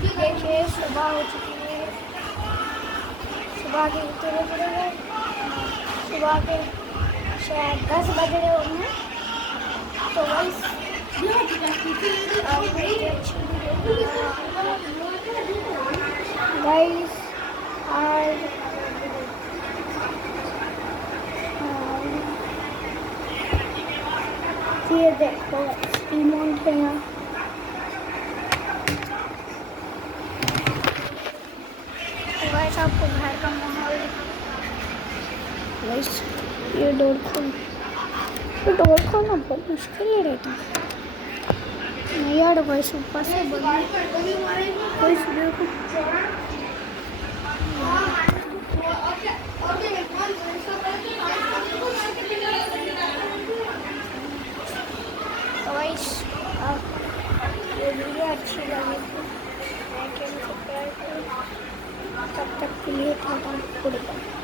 देखिए सुबह हो चुकी है। सुबह के कितने बज रहे हैं? सुबह के शायद 10 बज रहे होंगे। तो गाइस गाइस आज ये देखो स्टीमोंट है यहाँ। तो गाइस आपको घर का माहौल गाइस ये डोर खोलना बहुत मुश्किल है रहता नहीं यार। गाइस ऊपर से गाइस देखो तो गाइस ये वीडियो अच्छी लगी तो लाइक एंड सब्सक्राइब करें। तब तक के लिए टाटा गुड बाय।